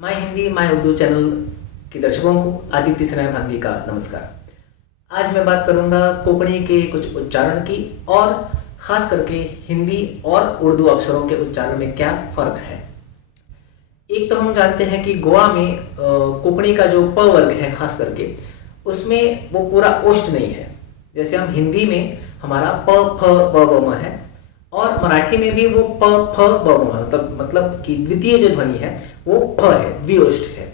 My Hindi my Urdu channel के दर्शकों को आदित्य सिन्हा भांगी का नमस्कार। आज मैं बात करूंगा कोंकणी के कुछ उच्चारण की और खास करके हिंदी और उर्दू अक्षरों के उच्चारण में क्या फर्क है। एक तो हम जानते हैं कि गोवा में कोंकणी का जो प वर्ग है खास करके उसमें वो पूरा ओष्ठ नहीं है। जैसे हम हिंदी में हमारा प फ ब ब म है और मराठी में भी वो प फ ब ब म मतलब कि द्वितीय जो ध्वनि है वो फ है, द्विओष्ठ है।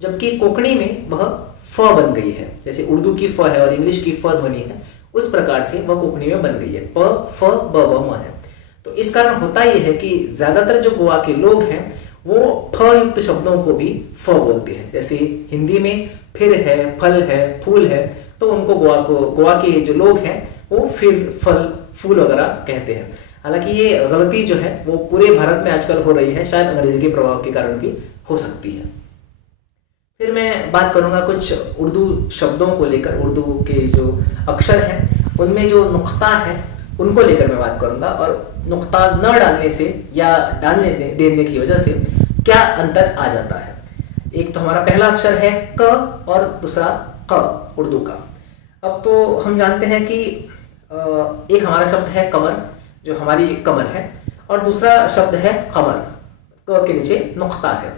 जबकि कोंकणी में वह फ बन गई है। जैसे उर्दू की फ है और इंग्लिश की फ ध्वनि है, उस प्रकार से वह कोंकणी में बन गई है, प फ ब ब म है। तो इस कारण होता यह है कि ज्यादातर जो गोवा के लोग हैं वो फ युक्त शब्दों को भी फ बोलते हैं। जैसे हिंदी में फिर है, फल है, फूल है, तो उनको गोवा के जो लोग हैं वो फिर, फल, फूल वगैरह कहते हैं। हालांकि ये गलती जो है वो पूरे भारत में आजकल हो रही है, शायद अंग्रेजी के प्रभाव के कारण भी हो सकती है। फिर मैं बात करूंगा कुछ उर्दू शब्दों को लेकर, उर्दू के जो अक्षर हैं उनमें जो नुक्ता है उनको लेकर मैं बात करूंगा और नुक्ता न डालने से या डालने देने की वजह से क्या अंतर आ जाता है। एक तो हमारा पहला अक्षर है क और दूसरा क उर्दू का। अब तो हम जानते हैं कि एक हमारा शब्द है कमर, जो हमारी कमर है, और दूसरा शब्द है कमर, क के नीचे नुक्ता है।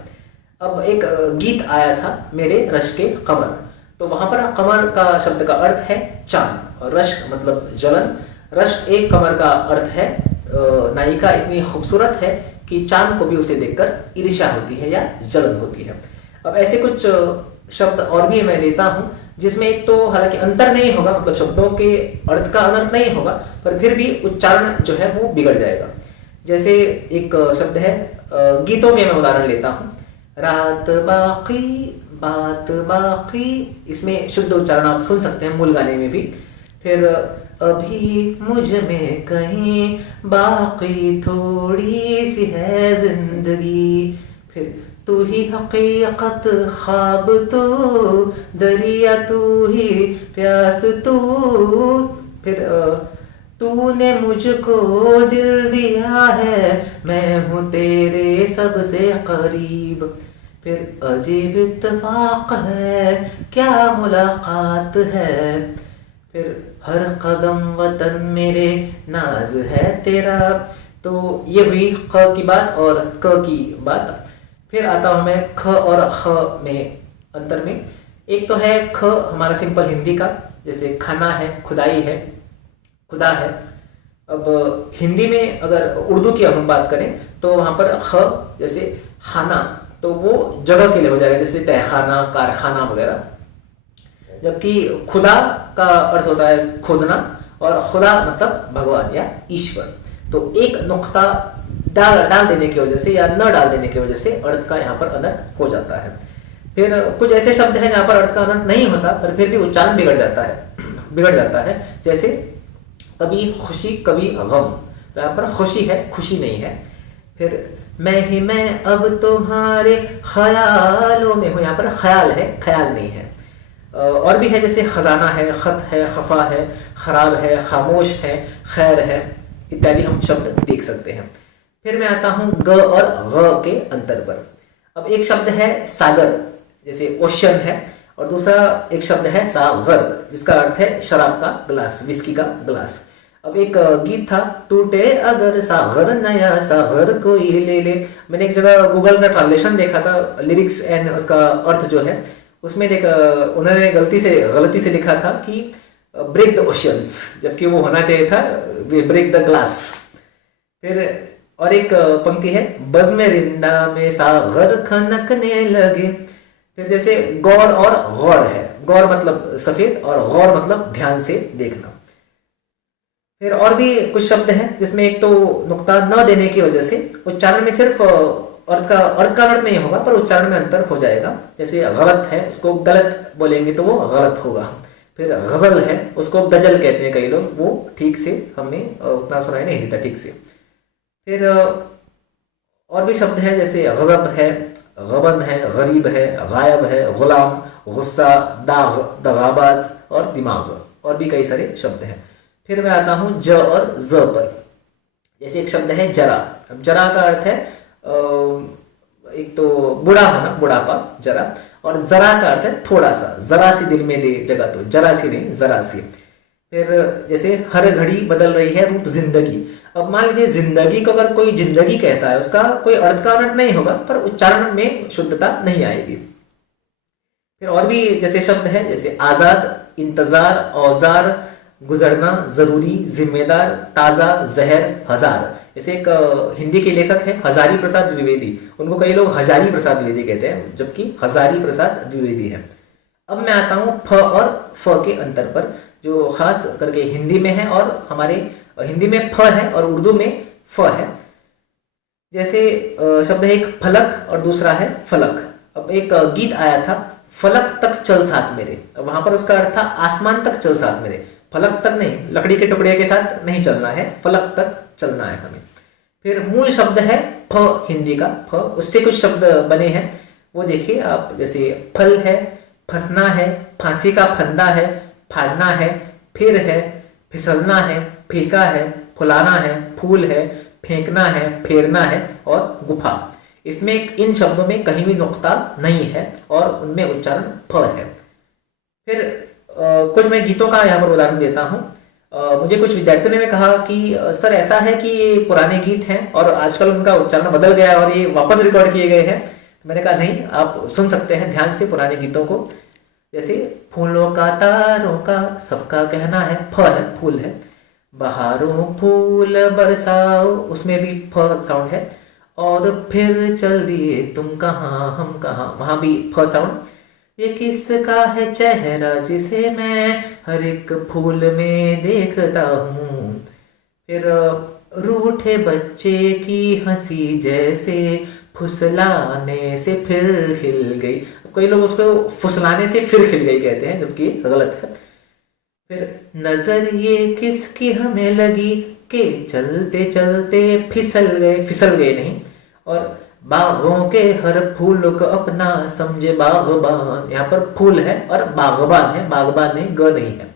अब एक गीत आया था मेरे रश्क के कमर, तो वहां पर कमर का शब्द का अर्थ है चांद और रश्क मतलब जलन। रश्क एक कमर का अर्थ है नायिका इतनी खूबसूरत है कि चांद को भी उसे देखकर ईर्ष्या होती है या जलन होती है। अब ऐसे कुछ शब्द और भी मैं लेता हूं जिसमें एक तो हालांकि अंतर नहीं होगा, मतलब शब्दों के अर्थ का अनर्थ नहीं होगा, पर फिर भी उच्चारण जो है वो बिगड़ जाएगा। जैसे एक शब्द है, गीतों के मैं उदाहरण लेता हूँ, रात बाकी बात बाकी, इसमें शुद्ध उच्चारण आप सुन सकते हैं मूल गाने में भी। फिर अभी मुझ में कहीं बाकी थोड़ी सी है जिंदगी, फिर तू ही हकीकत ख्वाब तो दरिया तू ही प्यास तू, फिर तूने मुझको दिल दिया है मैं हूँ तेरे सबसे करीब, फिर अजीब इत्तेफाक है क्या मुलाकात है, फिर हर कदम वतन मेरे नाज है तेरा। तो ये हुई क की बात और क की बात। फिर आता हूं मैं ख और ख में अंतर में। एक तो है ख हमारा सिंपल हिंदी का, जैसे खाना है, खुदाई है, खुदा है। अब हिंदी में अगर उर्दू की हम बात करें तो वहां पर ख जैसे खाना, तो वो जगह के लिए हो जाएगा, जैसे तहखाना, कारखाना वगैरह। जबकि खुदा का अर्थ होता है खोदना और खुदा मतलब भगवान या ईश्वर। तो एक नुक्ता डाल देने की वजह से या न डाल देने की वजह से अर्थ का यहाँ पर अनर्थ हो जाता है। फिर कुछ ऐसे शब्द हैं जहाँ पर अर्थ का अनर्थ नहीं होता पर फिर भी उच्चारण बिगड़ जाता है। जैसे कभी खुशी कभी गम, तो यहाँ पर खुशी है, खुशी नहीं है। फिर मैं ही मैं अब तुम्हारे ख्यालों में हूँ, यहाँ पर ख्याल है, ख्याल नहीं है। और भी है जैसे खजाना है, खत है, खफा है, खराब है, खामोश है, खैर है, इत्यादि हम शब्द देख सकते हैं। फिर मैं आता हूं ग और ग के अंतर पर। अब एक शब्द है सागर, जैसे ओशन है, और दूसरा एक शब्द है सागर जिसका अर्थ है शराब का गिलास, विस्की का गिलास। अब एक गीत था, टूटे अगर सागर नया सागर कोई ले ले। मैंने एक जगह गूगल का ट्रांसलेशन देखा था, लिरिक्स एंड उसका अर्थ जो है उसमें उन्होंने गलती से लिखा था कि ब्रेक द ओशियंस, जबकि वो होना चाहिए था ब्रेक द ग्लास। फिर और एक पंक्ति है, बज़्म रिंदा में सागर खनकने लगे। फिर जैसे गौर और गौर है, गौर मतलब सफेद और गौर मतलब ध्यान से देखना। फिर और भी कुछ शब्द हैं जिसमें एक तो नुक्ता न देने की वजह से उच्चारण में सिर्फ अर्थ का अर्थ नहीं होगा पर उच्चारण में अंतर हो जाएगा। जैसे गलत है, उसको गलत बोलेंगे तो वो गलत होगा। फिर गजल है, उसको गजल कहते हैं कई लोग, वो ठीक से हमें उतना सुनाई नहीं देता ठीक से। फिर और भी शब्द हैं जैसे गजब है, गबन है, गरीब है, गायब है, गुलाम, गुस्सा, दाग, दगाबाज और दिमाग, और भी कई सारे शब्द हैं। फिर मैं आता हूँ ज और ज पर। जैसे एक शब्द है जरा। अब जरा का अर्थ है एक तो बूढ़ा होना, बुढ़ापा, जरा, और जरा का अर्थ है थोड़ा सा, जरा सी दिल में दे जगह, तो जरा सी नहीं, जरा सी। फिर जैसे हर घड़ी बदल रही है रूप जिंदगी। अब मान लीजिए जिंदगी को अगर कोई जिंदगी कहता है, उसका कोई अर्थ का अर्थ नहीं होगा, पर उच्चारण में शुद्धता नहीं आएगी। फिर और भी जैसे शब्द है, जैसे आजाद, इंतजार, औजार, गुजरना, जरूरी, जिम्मेदार, ताजा, जहर, हजार। जैसे एक हिंदी के लेखक है हजारी प्रसाद द्विवेदी, उनको कई लोग हजारी प्रसाद द्विवेदी कहते हैं, जबकि हजारी प्रसाद द्विवेदी है। अब मैं आता हूँ फ और फ के अंतर पर, जो खास करके हिंदी में है, और हमारे हिंदी में फ है और उर्दू में फ है। जैसे शब्द है एक फलक और दूसरा है फलक। अब एक गीत आया था, फलक तक चल साथ मेरे, वहां पर उसका अर्थ था आसमान तक चल साथ मेरे। फलक तक नहीं, लकड़ी के टुकड़े के साथ नहीं चलना है, फलक तक चलना है हमें। फिर मूल शब्द है फ, हिंदी का फ, उससे कुछ शब्द बने हैं, वो देखिए आप। जैसे फल है, फंसना है, फांसी का फंदा है, फाड़ना है, फिर है, फिसलना है, फीका है, फुलाना है, फूल है, फेंकना है, फेरना है, और गुफा। इसमें इन शब्दों में कहीं भी नुक्ता नहीं है और उनमें उच्चारण फ है। फिर कुछ मैं गीतों का यहाँ पर उदाहरण देता हूँ। मुझे कुछ विद्यार्थियों ने कहा कि सर ऐसा है कि ये पुराने गीत हैं और आजकल उनका उच्चारण बदल गया है और ये वापस रिकॉर्ड किए गए हैं। मैंने कहा नहीं, आप सुन सकते हैं ध्यान से पुराने गीतों को। जैसे फूलों का तारों का सबका कहना है, फ है, फूल है। बहारों फूल बरसाओ, उसमें भी फ साउंड है। और फिर चल दिए तुम कहाँ हम कहाँ, वहां भी फ साउंड। ये किसका है चेहरा जिसे मैं हर एक फूल में देखता हूँ। फिर रूठे बच्चे की हंसी जैसे फुसलाने से फिर खिल गई। कई लोग उसको फुसलाने से फिर खिल गई कहते हैं, जबकि गलत है। फिर नजर ये किसकी हमें लगी कि चलते चलते फिसल गए नहीं। और बागों के हर फूल को अपना समझे बागबान, यहाँ पर फूल है और बागबान है, बागबान है, ग नहीं है।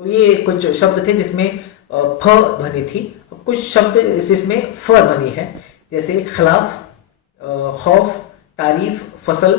तो ये कुछ शब्द थे जिसमें फ ध्वनि थी। कुछ शब्द इसमें फ ध्वनि है, जैसे खिलाफ, खौफ, तारीफ, फसल,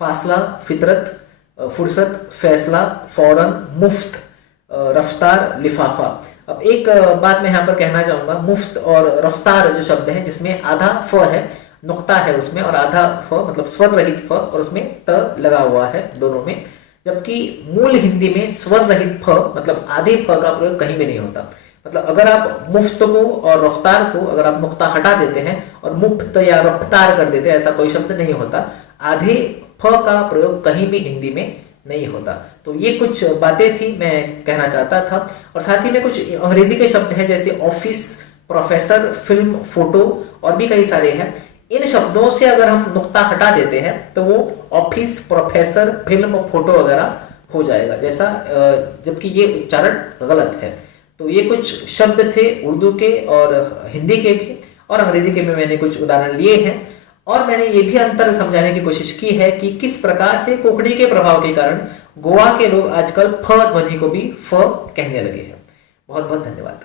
फासला, फितरत, फुर्सत, फैसला, फौरन, मुफ्त, रफ्तार, लिफाफा। अब एक बात मैं यहाँ पर कहना चाहूंगा, मुफ्त और रफ्तार जो शब्द है, जिसमें आधा फ है, नुक्ता है उसमें, और आधा फ मतलब स्वर रहित फ, और उसमें त लगा हुआ है दोनों में। जबकि मूल हिंदी में स्वर रहित फ मतलब आधे फ का प्रयोग कहीं भी नहीं होता। मतलब अगर आप मुफ्त को और रफ्तार को अगर आप नुक्ता हटा देते हैं और मुफ्त या रफ्तार कर देते हैं, ऐसा कोई शब्द नहीं होता। आधे फ का प्रयोग कहीं भी हिंदी में नहीं होता। तो ये कुछ बातें थी मैं कहना चाहता था। और साथ ही में कुछ अंग्रेजी के शब्द हैं, जैसे ऑफिस, प्रोफेसर, फिल्म, फोटो, और भी कई सारे हैं। इन शब्दों से अगर हम नुक्ता हटा देते हैं तो वो ऑफिस, प्रोफेसर, फिल्म, फोटो वगैरह हो जाएगा, जैसा जबकि ये उच्चारण गलत है। तो ये कुछ शब्द थे उर्दू के और हिंदी के भी, और अंग्रेजी के भी मैंने कुछ उदाहरण लिए हैं। और मैंने ये भी अंतर समझाने की कोशिश की है कि किस प्रकार से कोंकणी के प्रभाव के कारण गोवा के लोग आजकल फ ध्वनि को भी फ कहने लगे हैं। बहुत बहुत धन्यवाद।